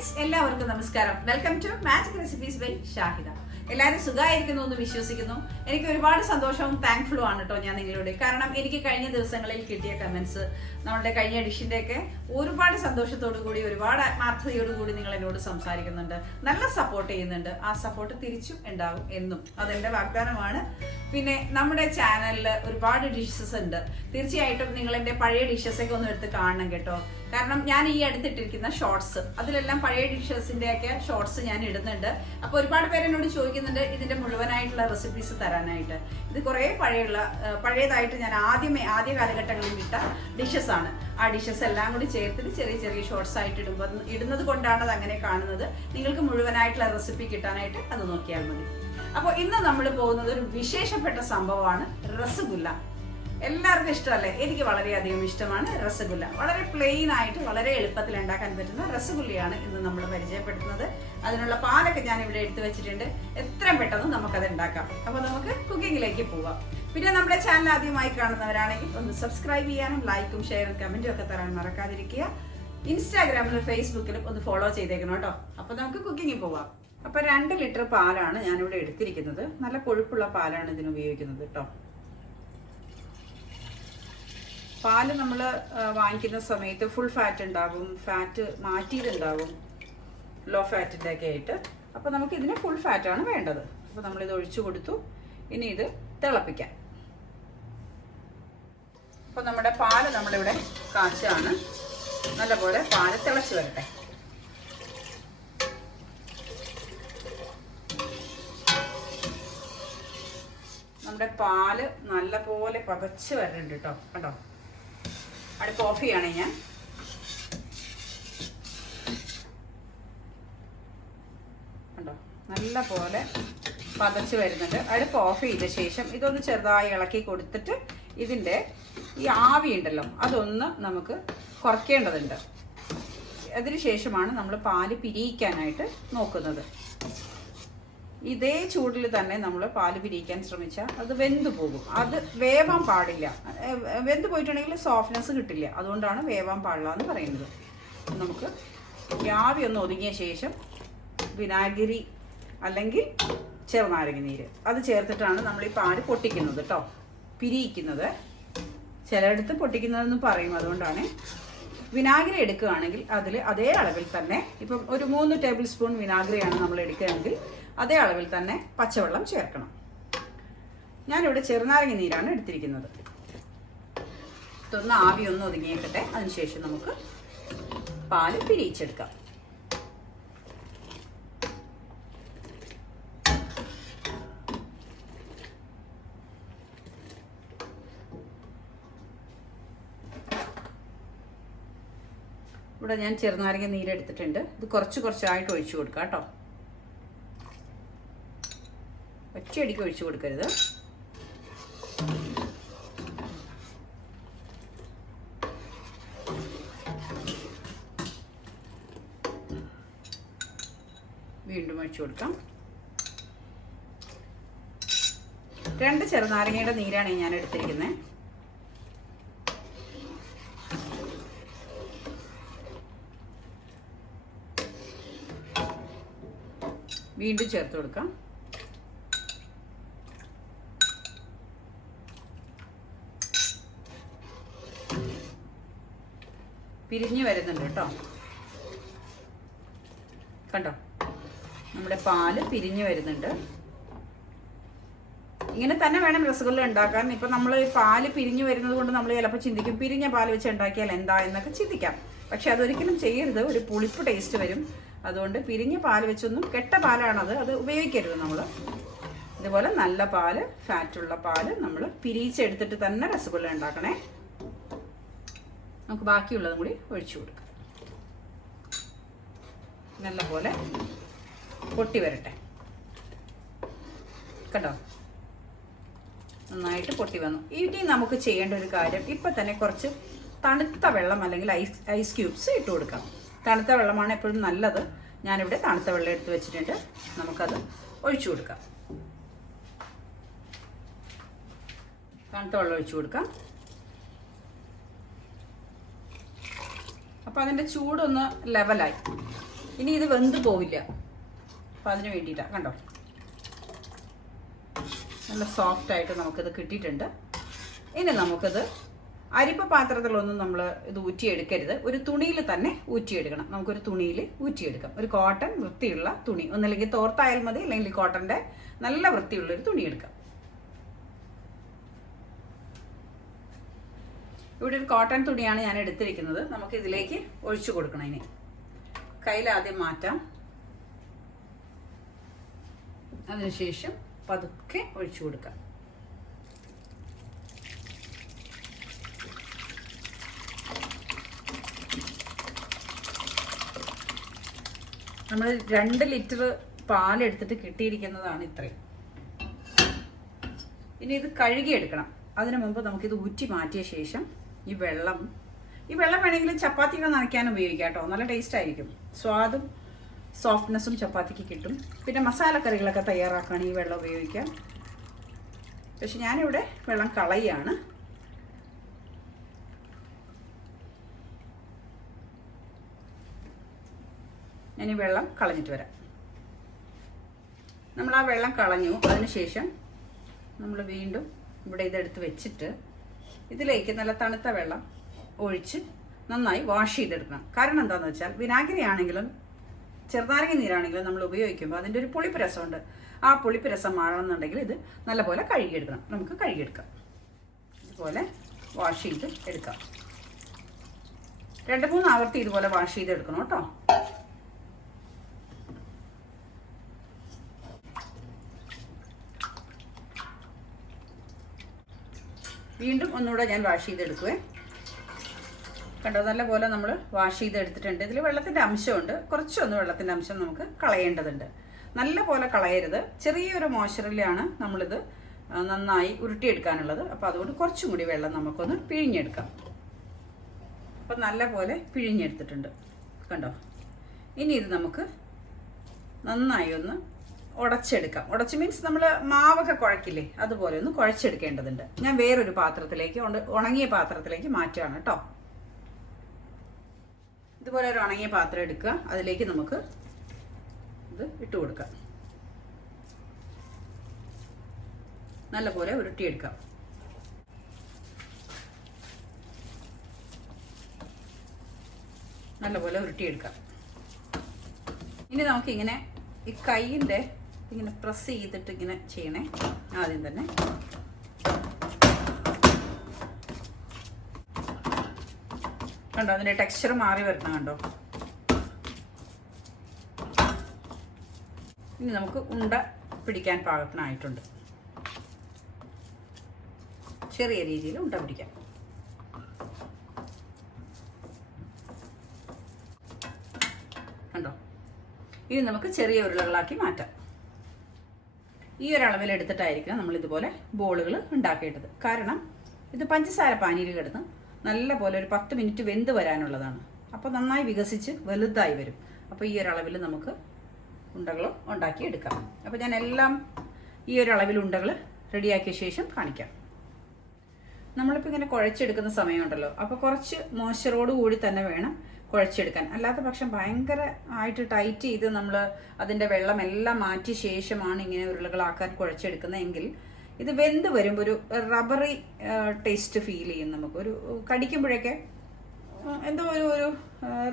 Friends എല്ലാവർക്കും നമസ്കാരം. Welcome to magic recipes by Shahida. എല്ലാവരും സുഖമായിരിക്കുന്നു എന്ന് വിശ്വസിക്കുന്നു. എനിക്ക് ഒരുപാട് സന്തോഷവും താങ്ക്ഫുള്ളും ആണ് കേട്ടോ ഞാൻ നിങ്ങളോട്. കാരണം എനിക്ക് കഴിഞ്ഞ ദിവസങ്ങളിൽ കിട്ടിയ കമന്റ്സ്, നമ്മുടെ കഴിഞ്ഞ ഡിഷിന്റെ ഒക്കെ ഒരുപാട് സന്തോഷത്തോടു കൂടി, ഒരുപാട് ആത്മാർത്ഥതയോടു കൂടി നിങ്ങൾ എന്നോട് സംസാരിക്കുന്നുണ്ട്, നല്ല സപ്പോർട്ട് ചെയ്യുന്നുണ്ട്. ആ സപ്പോർട്ട് തിരിച്ചും ഉണ്ടാവും എന്നും, അതെന്റെ വാഗ്ദാനമാണ്. പിന്നെ നമ്മുടെ ചാനലിൽ ഒരുപാട് ഡിഷസ് ഉണ്ട്. തീർച്ചയായിട്ടും നിങ്ങൾ എന്റെ പഴയ ഡിഷസ് ഒക്കെ ഒന്ന് എടുത്ത് കാണണം കേട്ടോ. കാരണം ഞാൻ ഈ അടുത്തിട്ടിരിക്കുന്ന ഷോർട്സ്, അതിലെല്ലാം പഴയ ഡിഷസിന്റെ ഒക്കെ ഷോർട്സ് ഞാൻ ഇടുന്നുണ്ട്. അപ്പൊ ഒരുപാട് പേര് എന്നോട് ചോദിക്കുന്നുണ്ട് ഇതിന്റെ മുഴുവനായിട്ടുള്ള റെസിപ്പീസ് തരാനായിട്ട്. ഇത് കുറെ പഴയതായിട്ട് ഞാൻ ആദ്യ കാലഘട്ടങ്ങളിൽ ഇട്ട ഡിഷസ് ആണ്. ആ ഡിഷസ് എല്ലാം കൂടി ചേർത്തിട്ട് ചെറിയ ചെറിയ ഷോർട്സ് ആയിട്ട് ഇടുന്നത് കൊണ്ടാണ് അത് അങ്ങനെ കാണുന്നത്. നിങ്ങൾക്ക് മുഴുവനായിട്ടുള്ള റെസിപ്പി കിട്ടാനായിട്ട് അത് നോക്കിയാൽ മതി. അപ്പോൾ ഇന്ന് നമ്മൾ പോകുന്നത് ഒരു വിശേഷപ്പെട്ട സംഭവമാണ്, റസഗുല്ല. എല്ലാവർക്കും ഇഷ്ടമല്ലേ? എനിക്ക് വളരെയധികം ഇഷ്ടമാണ് റസഗുല്ല. വളരെ പ്ലെയിൻ ആയിട്ട് വളരെ എളുപ്പത്തിൽ ഉണ്ടാക്കാൻ പറ്റുന്ന റസഗുല്ലയാണ് ഇന്ന് നമ്മൾ പരിചയപ്പെടുത്തുന്നത്. അതിനുള്ള പാലൊക്കെ ഞാൻ ഇവിടെ എടുത്തു വെച്ചിട്ടുണ്ട്. എത്രയും പെട്ടെന്ന് നമുക്കത് ഉണ്ടാക്കാം. അപ്പോൾ നമുക്ക് കുക്കിങ്ങിലേക്ക് പോവാം. പിന്നെ നമ്മുടെ ചാനൽ ആദ്യമായി കാണുന്നവരാണെങ്കിൽ ഒന്ന് സബ്സ്ക്രൈബ് ചെയ്യാനും ലൈക്കും ഷെയറും കമന്റും ഒക്കെ തരാൻ മറക്കാതിരിക്കുക. ഇൻസ്റ്റാഗ്രാമിലും ഫേസ്ബുക്കിലും ഒന്ന് ഫോളോ ചെയ്തേക്കണം കേട്ടോ. അപ്പോൾ നമുക്ക് കുക്കിങ്ങിൽ പോവാം. അപ്പോൾ 2 ലിറ്റർ പാലാണ് ഞാനിവിടെ എടുത്തിരിക്കുന്നത്. നല്ല കൊഴുപ്പുള്ള പാലാണ് ഇതിന് ഉപയോഗിക്കുന്നത് കേട്ടോ. പാല് നമ്മൾ വാങ്ങിക്കുന്ന സമയത്ത് ഫുൾ ഫാറ്റ് ഉണ്ടാകും, ഫാറ്റ് മാറ്റിയിട്ടുണ്ടാകും, ലോ ഫാറ്റിൻ്റെ ഒക്കെ ആയിട്ട്. അപ്പോൾ നമുക്ക് ഇതിന് ഫുൾ ഫാറ്റാണ് വേണ്ടത്. അപ്പോൾ നമ്മളിത് ഒഴിച്ചു കൊടുത്തു. ഇനി ഇത് തിളപ്പിക്കാം. അപ്പോൾ നമ്മുടെ പാല് നമ്മളിവിടെ കാച്ചാണ്. നല്ലപോലെ പാല് തിളച്ച് വരട്ടെ. നമ്മുടെ പാല് നല്ലപോലെ പതച്ച് വരുന്നുണ്ട് കേട്ടോ. കേട്ടോ, അടുപ്പ് ഓഫ് ചെയ്യണേ ഞാൻ. കണ്ടോ, നല്ല പോലെ പതച്ച് വരുന്നുണ്ട്. അടുപ്പ് ഓഫ് ചെയ്ത ശേഷം ഇതൊന്ന് ചെറുതായി ഇളക്കി കൊടുത്തിട്ട് ഇതിൻ്റെ ഈ ആവി ഉണ്ടല്ലോ അതൊന്ന് നമുക്ക് കുറയ്ക്കേണ്ടതുണ്ട്. അതിനുശേഷമാണ് നമ്മൾ പാല് പിരിയിക്കാനായിട്ട് നോക്കുന്നത്. ഇതേ ചൂടിൽ തന്നെ നമ്മൾ പാല് പിരിയിക്കാൻ ശ്രമിച്ചാൽ അത് വെന്തു പോകും. അത് വേവാൻ പാടില്ല. വെന്ത് പോയിട്ടുണ്ടെങ്കിൽ സോഫ്റ്റ്നെസ് കിട്ടില്ല. അതുകൊണ്ടാണ് വേവാൻ പാടില്ല എന്ന് പറയുന്നത്. നമുക്ക് ആവി ഒന്ന് ഒതുങ്ങിയ ശേഷം വിനാഗിരി അല്ലെങ്കിൽ ചെറുനാരങ്ങ നീര് അത് ചേർത്തിട്ടാണ് നമ്മൾ ഈ പാല് പൊട്ടിക്കുന്നത് കേട്ടോ, പിരിയിക്കുന്നത്. ചിലയിടത്ത് പൊട്ടിക്കുന്നതെന്ന് പറയും. അതുകൊണ്ടാണ് വിനാഗിരി എടുക്കുകയാണെങ്കിൽ അതിൽ അതേ അളവിൽ തന്നെ, ഇപ്പം ഒരു 3 ടേബിൾ സ്പൂൺ വിനാഗിരിയാണ് നമ്മൾ എടുക്കുകയാണെങ്കിൽ അതേ അളവിൽ തന്നെ പച്ചവെള്ളം ചേർക്കണം. ഞാനിവിടെ ചെറുനാരങ്ങ നീരാണ് എടുത്തിരിക്കുന്നത്. ഇതൊന്ന് ആവി ഒന്ന് ഒതുങ്ങിയേക്കട്ടെ. അതിനുശേഷം നമുക്ക് പാല് പിരിയിച്ചെടുക്കാം. ഇവിടെ ഞാൻ ചെറുനാരങ്ങ നീരെടുത്തിട്ടുണ്ട്. ഇത് കുറച്ചായിട്ട് ഒഴിച്ചു കൊടുക്കാം കേട്ടോ. ഒറ്റയടിക്ക് ഒഴിച്ചു കൊടുക്കരുത്. വീണ്ടും ഒഴിച്ചു കൊടുക്കാം. 2 ചെറുനാരങ്ങയുടെ നീരാണ് ഞാൻ എടുത്തിരിക്കുന്നത്. വീണ്ടും ചേർത്ത് കൊടുക്കാം. പിരിഞ്ഞു വരുന്നുണ്ട് കേട്ടോ. കണ്ടോ, നമ്മുടെ പാല് പിരിഞ്ഞു വരുന്നുണ്ട്. ഇങ്ങനെ തന്നെ വേണം രസഗുല്ല ഉണ്ടാക്കാൻ. ഇപ്പൊ നമ്മൾ പാല് പിരിഞ്ഞു വരുന്നത് കൊണ്ട് നമ്മൾ ചിലപ്പോൾ ചിന്തിക്കും പിരിഞ്ഞ പാല് വെച്ച് ഉണ്ടാക്കിയാൽ എന്താ എന്നൊക്കെ ചിന്തിക്കാം. പക്ഷെ അതൊരിക്കലും ചെയ്യരുത്. ഒരു പുളിപ്പ് ടേസ്റ്റ് വരും. അതുകൊണ്ട് പിരിഞ്ഞ പാല് വെച്ചൊന്നും, കെട്ട പാലാണത്, അത് ഉപയോഗിക്കരുത് നമ്മൾ. ഇതുപോലെ നല്ല പാല്, ഫാറ്റുള്ള പാല് നമ്മൾ പിരിച്ചെടുത്തിട്ട് തന്നെ രസഗുല്ല ഉണ്ടാക്കണേ. നമുക്ക് ബാക്കിയുള്ളതും കൂടി ഒഴിച്ചു കൊടുക്കാം. നല്ലപോലെ പൊട്ടി വരട്ടെ. കണ്ടോ, നന്നായിട്ട് പൊട്ടി വന്നു. ഇനി നമുക്ക് ചെയ്യേണ്ട ഒരു കാര്യം, ഇപ്പം തന്നെ കുറച്ച് തണുത്ത വെള്ളം അല്ലെങ്കിൽ ഐസ് ക്യൂബ്സ് ഇട്ട് കൊടുക്കാം. തണുത്ത വെള്ളമാണ് എപ്പോഴും നല്ലത്. ഞാനിവിടെ തണുത്ത വെള്ളം എടുത്ത് വെച്ചിട്ടുണ്ട്. നമുക്കത് ഒഴിച്ചു കൊടുക്കാം. തണുത്ത വെള്ളം ഒഴിച്ചു കൊടുക്കാം. അപ്പോൾ അതിൻ്റെ ചൂടൊന്ന് ലെവലായി. ഇനി ഇത് വെന്ത് പോവില്ല. അപ്പം അതിന് വേണ്ടിയിട്ടാണ്. കണ്ടോ, നല്ല സോഫ്റ്റായിട്ട് നമുക്കിത് കിട്ടിയിട്ടുണ്ട്. ഇനി നമുക്കിത് അരിപ്പ പാത്രത്തിലൊന്നും നമ്മൾ ഇത് ഊറ്റിയെടുക്കരുത്. ഒരു തുണിയിൽ തന്നെ ഊറ്റിയെടുക്കണം. നമുക്കൊരു തുണിയിൽ ഊറ്റിയെടുക്കാം. ഒരു കോട്ടൺ വൃത്തിയുള്ള തുണി, ഒന്നല്ലെങ്കിൽ തോർത്തായാൽ മതി, അല്ലെങ്കിൽ കോട്ടൻ്റെ നല്ല വൃത്തിയുള്ളൊരു തുണി എടുക്കാം. ഇവിടെ ഒരു കോട്ടൺ തുണിയാണ് ഞാൻ എടുത്തിരിക്കുന്നത്. നമുക്ക് ഇതിലേക്ക് ഒഴിച്ചു കൊടുക്കണം. ഇനി കയ്യിലാദ്യം മാറ്റാം. അതിനുശേഷം പതുക്കെ ഒഴിച്ചു കൊടുക്കാം. നമ്മൾ 2 ലിറ്റർ പാലെടുത്തിട്ട് കിട്ടിയിരിക്കുന്നതാണ് ഇത്രയും. ഇനി ഇത് കഴുകിയെടുക്കണം. അതിനു മുമ്പ് നമുക്കിത് ഊറ്റി മാറ്റിയ ശേഷം ഈ വെള്ളം വേണമെങ്കിൽ ചപ്പാത്തിയൊക്കെ നനയ്ക്കാൻ ഉപയോഗിക്കാം കേട്ടോ. നല്ല ടേസ്റ്റ് ആയിരിക്കും. സ്വാദും സോഫ്റ്റ്നെസ്സും ചപ്പാത്തിക്ക് കിട്ടും. പിന്നെ മസാലക്കറികളൊക്കെ തയ്യാറാക്കാൻ ഈ വെള്ളം ഉപയോഗിക്കാം. പക്ഷെ ഞാനിവിടെ വെള്ളം കളയാണ്. ഇനി വെള്ളം കളഞ്ഞിട്ട് വരാം. നമ്മൾ ആ വെള്ളം കളഞ്ഞു. അതിനുശേഷം നമ്മൾ വീണ്ടും ഇവിടെ ഇതെടുത്ത് വെച്ചിട്ട് ഇതിലേക്ക് നല്ല തണുത്ത വെള്ളം ഒഴിച്ച് നന്നായി വാഷ് ചെയ്തെടുക്കണം. കാരണം എന്താണെന്ന് വെച്ചാൽ വിനാഗിരി ആണെങ്കിലും ചെറുനാരങ്ങ നീരാണെങ്കിലും നമ്മൾ ഉപയോഗിക്കുമ്പോൾ അതിൻ്റെ ഒരു പുളിപ്പ് രസമുണ്ട്. ആ പുളിപ്പ് രസം മാറണമെന്നുണ്ടെങ്കിൽ ഇത് നല്ലപോലെ കഴുകിയെടുക്കണം. നമുക്ക് കഴുകിയെടുക്കാം. ഇതുപോലെ വാഷ് ചെയ്ത് എടുക്കാം. 2-3 ആവർത്തി ഇതുപോലെ വാഷ് ചെയ്തെടുക്കണം കേട്ടോ. വീണ്ടും ഒന്നുകൂടെ ഞാൻ വാഷ് ചെയ്തെടുക്കുവേ. കണ്ടോ, നല്ലപോലെ നമ്മൾ വാഷ് ചെയ്തെടുത്തിട്ടുണ്ട്. ഇതിൽ വെള്ളത്തിൻ്റെ അംശമുണ്ട്. കുറച്ചൊന്ന് വെള്ളത്തിൻ്റെ അംശം നമുക്ക് കളയേണ്ടതുണ്ട്. നല്ല പോലെ കളയരുത്. ചെറിയൊരു മോയ്സ്ചറിലാണ് നമ്മളിത് നന്നായി ഉരുട്ടിയെടുക്കാനുള്ളത്. അപ്പോൾ അതുകൊണ്ട് കുറച്ചും കൂടി വെള്ളം നമുക്കൊന്ന് പിഴിഞ്ഞെടുക്കാം. അപ്പം നല്ല പോലെ പിഴിഞ്ഞെടുത്തിട്ടുണ്ട്. കണ്ടോ, ഇനി ഇത് നമുക്ക് നന്നായി ഒന്ന് ഉടച്ചെടുക്കാം. ഉടച്ച് മീൻസ് നമ്മൾ മാവൊക്കെ കുഴക്കില്ലേ, അതുപോലെ ഒന്ന് കുഴച്ചെടുക്കേണ്ടതുണ്ട്. ഞാൻ വേറൊരു പാത്രത്തിലേക്ക്, ഉണങ്ങിയ പാത്രത്തിലേക്ക് മാറ്റുകയാണ് കേട്ടോ. ഇതുപോലെ ഒരു ഉണങ്ങിയ പാത്രം എടുക്കുക. അതിലേക്ക് നമുക്ക് ഇത് ഇട്ട് കൊടുക്കാം. നല്ലപോലെ ഉരുട്ടിയെടുക്കാം. നല്ലപോലെ ഉരുട്ടിയെടുക്കാം. ഇനി നമുക്കിങ്ങനെ ഈ കൈയിൻ്റെ ഇങ്ങനെ പ്രസ് ചെയ്തിട്ട് ഇങ്ങനെ ചെയ്യണേ. ആദ്യം തന്നെ കണ്ടോ, അതിൻ്റെ ടെക്സ്ചർ മാറി വരണം. കണ്ടോ, ഇനി നമുക്ക് ഉണ്ട പിടിക്കാൻ പാകത്തിനായിട്ടുണ്ട്. ചെറിയ രീതിയിൽ ഉണ്ട പിടിക്കാം. കണ്ടോ, ഇനി നമുക്ക് ചെറിയ ഉരുളകളാക്കി മാറ്റാം. ഈ ഒരളവിൽ എടുത്തിട്ടായിരിക്കണം നമ്മൾ ഇതുപോലെ ബോളുകൾ ഉണ്ടാക്കേണ്ടത്. കാരണം ഇത് പഞ്ചസാര പാനിയിൽ കിടന്ന് നല്ല പോലെ ഒരു 10 മിനിറ്റ് വെന്ത് വരാനുള്ളതാണ്. അപ്പോൾ നന്നായി വികസിച്ച് വലുതായി വരും. അപ്പോൾ ഈ ഒരളവിൽ നമുക്ക് ഉണ്ടകൾ ഉണ്ടാക്കി എടുക്കാം. അപ്പോൾ ഞാൻ എല്ലാം ഈ ഒരളവിൽ ഉണ്ടകൾ റെഡിയാക്കിയ ശേഷം കാണിക്കാം. നമ്മളിപ്പോൾ ഇങ്ങനെ കുഴച്ചെടുക്കുന്ന സമയമുണ്ടല്ലോ, അപ്പോൾ കുറച്ച് മോയ്സ്ചറോട് കൂടി തന്നെ വേണം കുഴച്ചെടുക്കാൻ. അല്ലാത്ത പക്ഷം ഭയങ്കര ആയിട്ട് ടൈറ്റ് ചെയ്ത് നമ്മൾ അതിൻ്റെ വെള്ളം എല്ലാം മാറ്റിയ ശേഷമാണ് ഇങ്ങനെ ഉരുളകളാക്കാൻ കുഴച്ചെടുക്കുന്നതെങ്കിൽ ഇത് വെന്ത് വരുമ്പോൾ ഒരു റബ്ബറി ടേസ്റ്റ് ഫീൽ ചെയ്യും. നമുക്കൊരു കടിക്കുമ്പോഴൊക്കെ എന്തോ ഒരു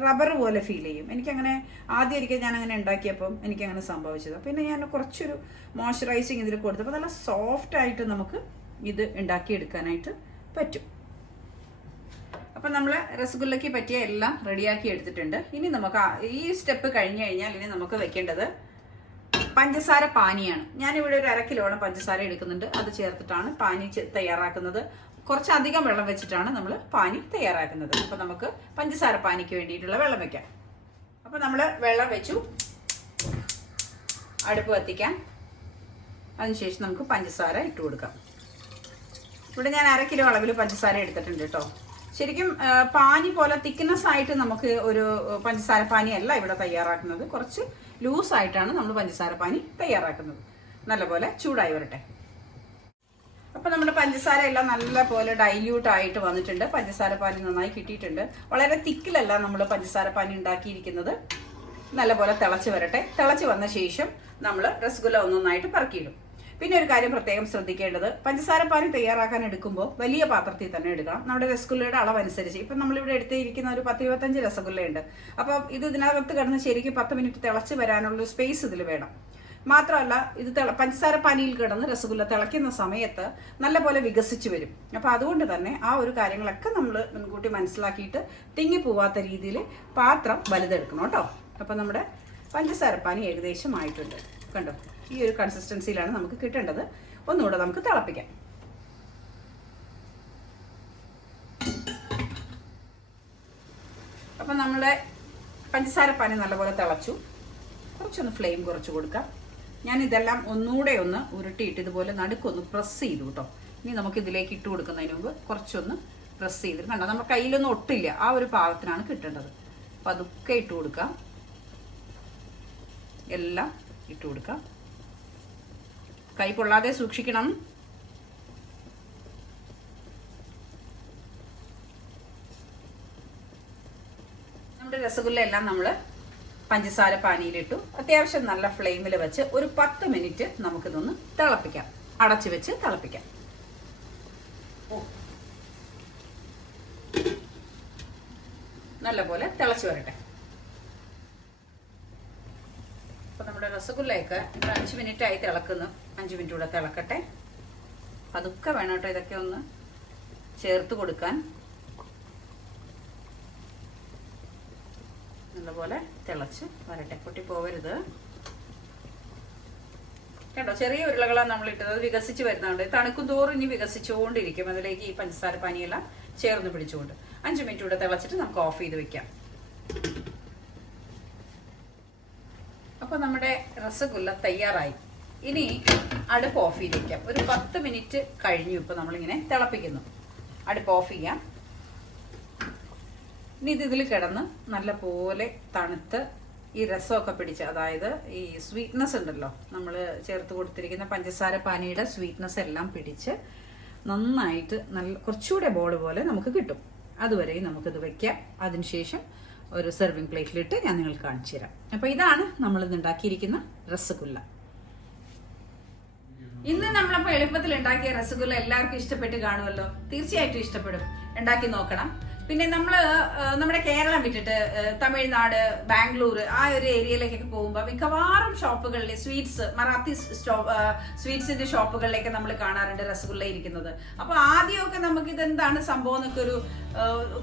റബ്ബർ പോലെ ഫീൽ ചെയ്യും. എനിക്കങ്ങനെ ആദ്യമൊരിക്കൽ ഞാൻ അങ്ങനെ ഉണ്ടാക്കിയപ്പം എനിക്കങ്ങനെ സംഭവിച്ചത്. പിന്നെ ഞാൻ കുറച്ചൊരു മോയ്സ്ചറൈസിങ് ഇതിൽ കൊടുത്തപ്പോൾ നല്ല സോഫ്റ്റായിട്ട് നമുക്ക് ഇത് ഉണ്ടാക്കിയെടുക്കാനായിട്ട് പറ്റും. അപ്പം നമ്മൾ രസഗുല്ലയ്ക്ക് പറ്റിയ എല്ലാം റെഡിയാക്കി എടുത്തിട്ടുണ്ട്. ഇനി നമുക്ക് ഈ സ്റ്റെപ്പ് കഴിഞ്ഞ് കഴിഞ്ഞാൽ ഇനി നമുക്ക് വെക്കേണ്ടത് പഞ്ചസാര പാനിയാണ്. ഞാനിവിടെ ഒരു 1/2 കിലോളം പഞ്ചസാര എടുക്കുന്നുണ്ട്. അത് ചേർത്തിട്ടാണ് പാനി തയ്യാറാക്കുന്നത്. കുറച്ചധികം വെള്ളം വെച്ചിട്ടാണ് നമ്മൾ പാനി തയ്യാറാക്കുന്നത്. അപ്പം നമുക്ക് പഞ്ചസാര പാനിക്ക് വേണ്ടിയിട്ടുള്ള വെള്ളം വെക്കാം. അപ്പം നമ്മൾ വെള്ളം വെച്ചു, അടുപ്പ് കത്തിക്കാം. അതിനുശേഷം നമുക്ക് പഞ്ചസാര ഇട്ട് കൊടുക്കാം. ഇവിടെ ഞാൻ 1/2 കിലോ അളവിൽ പഞ്ചസാര എടുത്തിട്ടുണ്ട് കേട്ടോ. ശരിക്കും പാനി പോലെ തിക്നെസ് ആയിട്ട് നമുക്ക് ഒരു പഞ്ചസാര പാനി അല്ല ഇവിടെ തയ്യാറാക്കുന്നത്. കുറച്ച് ലൂസായിട്ടാണ് നമ്മൾ പഞ്ചസാര പാനി തയ്യാറാക്കുന്നത്. നല്ലപോലെ ചൂടായി വരട്ടെ. അപ്പം നമ്മുടെ പഞ്ചസാര എല്ലാം നല്ലപോലെ ഡൈല്യൂട്ട് ആയിട്ട് വന്നിട്ടുണ്ട്. പഞ്ചസാര പാനി നന്നായി കിട്ടിയിട്ടുണ്ട്. വളരെ തിക്കിലല്ല നമ്മൾ പഞ്ചസാര പാനി ഉണ്ടാക്കിയിരിക്കുന്നത്. നല്ലപോലെ തിളച്ച് വരട്ടെ. തിളച്ച് വന്ന ശേഷം നമ്മൾ രസഗുല്ല ഒന്നൊന്നായിട്ട് പറക്കിയിടും. പിന്നെ ഒരു കാര്യം പ്രത്യേകം ശ്രദ്ധിക്കേണ്ടത്, പഞ്ചസാര പാനി തയ്യാറാക്കാൻ എടുക്കുമ്പോൾ വലിയ പാത്രത്തിൽ തന്നെ എടുക്കണം. നമ്മുടെ രസഗുല്ലയുടെ അളവനുസരിച്ച്. ഇപ്പം നമ്മളിവിടെ എടുത്തിരിക്കുന്ന ഒരു 10-25 രസഗുല്ലയുണ്ട്. അപ്പം ഇതിനകത്ത് കിടന്ന് ശരിക്കും 10 മിനിറ്റ് തിളച്ച് വരാനുള്ള സ്പേസ് ഇതിൽ വേണം. മാത്രമല്ല ഇത് പഞ്ചസാര പാനിയിൽ കിടന്ന് രസഗുല്ല തിളയ്ക്കുന്ന സമയത്ത് നല്ലപോലെ വികസിച്ച് വരും. അപ്പം അതുകൊണ്ട് തന്നെ ആ ഒരു കാര്യങ്ങളൊക്കെ നമ്മൾ മുൻകൂട്ടി മനസ്സിലാക്കിയിട്ട് തിങ്ങിപ്പോവാത്ത രീതിയിൽ പാത്രം വലുതെടുക്കണം കേട്ടോ. അപ്പം നമ്മുടെ പഞ്ചസാര പാനി ഏകദേശം ആയിട്ടുണ്ട്. കണ്ടോ, ഈ ഒരു കൺസിസ്റ്റൻസിയിലാണ് നമുക്ക് കിട്ടേണ്ടത്. ഒന്നുകൂടെ നമുക്ക് തിളപ്പിക്കാം. അപ്പം നമ്മുടെ പഞ്ചസാര പാനി നല്ലപോലെ തിളച്ചു. കുറച്ചൊന്ന് ഫ്ലെയിം കുറച്ച് കൊടുക്കാം. ഞാൻ ഇതെല്ലാം ഒന്നുകൂടെ ഒന്ന് ഉരുട്ടിയിട്ട് ഇതുപോലെ നടുക്കൊന്ന് പ്രസ് ചെയ്തു കേട്ടോ. ഇനി നമുക്ക് ഇതിലേക്ക് ഇട്ട് കൊടുക്കുന്നതിന് മുമ്പ് കുറച്ചൊന്ന് പ്രസ് ചെയ്തിട്ട് കണ്ടോ, നമ്മുടെ കയ്യിലൊന്നും ഒട്ടില്ല. ആ ഒരു പാകത്തിനാണ് കിട്ടേണ്ടത്. അപ്പം അതൊക്കെ ഇട്ട് കൊടുക്കാം. എല്ലാം ഇട്ട് കൊടുക്കാം. കൈ പൊള്ളാതെ സൂക്ഷിക്കണം. നമ്മുടെ രസഗുല്ല എല്ലാം നമ്മൾ പഞ്ചസാര പാനിയിലിട്ടു. അത്യാവശ്യം നല്ല ഫ്ലെയിമിൽ വെച്ച് ഒരു 10 മിനിറ്റ് നമുക്കിതൊന്ന് തിളപ്പിക്കാം. അടച്ചു വെച്ച് തിളപ്പിക്കാം. നല്ലപോലെ തിളച്ചു വരട്ടെ. അപ്പൊ നമ്മുടെ രസഗുല്ലയൊക്കെ 5 മിനിറ്റ് ആയി തിളക്കുന്നു. 5 മിനിറ്റ് കൂടെ തിളക്കട്ടെ. അതൊക്കെ വേണം കേട്ടോ ഇതൊക്കെ ഒന്ന് ചേർത്ത് കൊടുക്കാൻ. നല്ലപോലെ തിളച്ച് വരട്ടെ. പൊട്ടിപ്പോവരുത് കേട്ടോ. ചെറിയ ഉരുളകളാണ് നമ്മൾ ഇട്ടത്. അത് വികസിച്ച് വരുന്നുണ്ട്. തണുക്കും തോറും ഇനി വികസിച്ചുകൊണ്ടിരിക്കും. അതിലേക്ക് ഈ പഞ്ചസാര പാനിയെല്ലാം ചേർന്ന് പിടിച്ചുകൊണ്ട് 5 മിനിറ്റ് കൂടെ തിളച്ചിട്ട് നമുക്ക് ഓഫ് ചെയ്ത് വെക്കാം. അപ്പൊ നമ്മുടെ രസഗുല്ല തയ്യാറായി. ഇനി അടുപ്പ് ഓഫ് ചെയ്ത് വെക്കാം. ഒരു 10 മിനിറ്റ് കഴിഞ്ഞു. ഇപ്പൊ നമ്മളിങ്ങനെ തിളപ്പിക്കുന്നു. അടുപ്പ് ഓഫ് ചെയ്യാം. ഇനി ഇതിൽ കിടന്ന് നല്ല പോലെ തണുത്ത് ഈ രസമൊക്കെ പിടിച്ച്, അതായത് ഈ സ്വീറ്റ്നെസ് ഉണ്ടല്ലോ, നമ്മൾ ചേർത്ത് കൊടുത്തിരിക്കുന്ന പഞ്ചസാര പാനിയുടെ സ്വീറ്റ്നെസ് എല്ലാം പിടിച്ച് നന്നായിട്ട് നല്ല കുറച്ചുകൂടെ ബോൾ പോലെ നമുക്ക് കിട്ടും. അതുവരെയും നമുക്കിത് വെക്കാം. അതിനുശേഷം ഒരു സെർവിങ് പ്ലേറ്റിലിട്ട് ഞാൻ നിങ്ങൾക്ക് കാണിച്ചു തരാം. അപ്പൊ ഇതാണ് നമ്മൾ ഇന്ന് ഉണ്ടാക്കിയിരിക്കുന്ന രസഗുല്ല. ഇന്ന് നമ്മളപ്പോൾ എളുപ്പത്തിൽ ഉണ്ടാക്കിയ രസഗുല്ല എല്ലാവർക്കും ഇഷ്ടപ്പെട്ട് കാണുമല്ലോ. തീർച്ചയായിട്ടും ഇഷ്ടപ്പെടും. ഉണ്ടാക്കി നോക്കണം. പിന്നെ നമ്മുടെ കേരളം വിട്ടിട്ട് തമിഴ്നാട്, ബാംഗ്ലൂർ ആ ഒരു ഏരിയയിലേക്കൊക്കെ പോകുമ്പോൾ മിക്കവാറും ഷോപ്പുകളിൽ മറാത്തി സ്വീറ്റ്സിന്റെ ഷോപ്പുകളിലേക്ക് നമ്മൾ കാണാറുണ്ട് രസഗുല്ല ഇരിക്കുന്നത്. അപ്പൊ ആദ്യമൊക്കെ നമുക്ക് ഇതെന്താണ് സംഭവം എന്നൊക്കെ ഒരു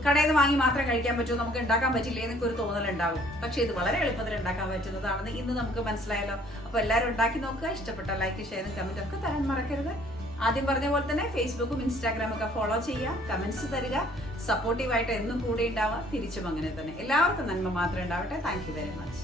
കടയിൽ നിന്ന് വാങ്ങി മാത്രം കഴിക്കാൻ പറ്റുമോ, നമുക്ക് ഉണ്ടാക്കാൻ പറ്റില്ലേ എന്നൊക്കെ ഒരു തോന്നലുണ്ടാകും. പക്ഷെ ഇത് വളരെ എളുപ്പത്തിൽ ഉണ്ടാക്കാൻ പറ്റുന്നതാണെന്ന് ഇന്ന് നമുക്ക് മനസ്സിലായല്ലോ. അപ്പൊ എല്ലാവരും ഉണ്ടാക്കി നോക്കുക. ഇഷ്ടപ്പെട്ട ലൈക്ക്, ഷെയർ, കമന്റ് ഒക്കെ തരാൻ മറക്കരുത്. ആദ്യം പറഞ്ഞ പോലെ തന്നെ ഫേസ്ബുക്കും ഇൻസ്റ്റാഗ്രാമും ഒക്കെ ഫോളോ ചെയ്യുക. കമന്റ്സ് തരിക. സപ്പോർട്ടീവായിട്ട് എന്നും കൂടെ ഉണ്ടാവുക. തിരിച്ചും അങ്ങനെ തന്നെ. എല്ലാവർക്കും നന്മ മാത്രമേ ഉണ്ടാവട്ടെ. Thank you very much.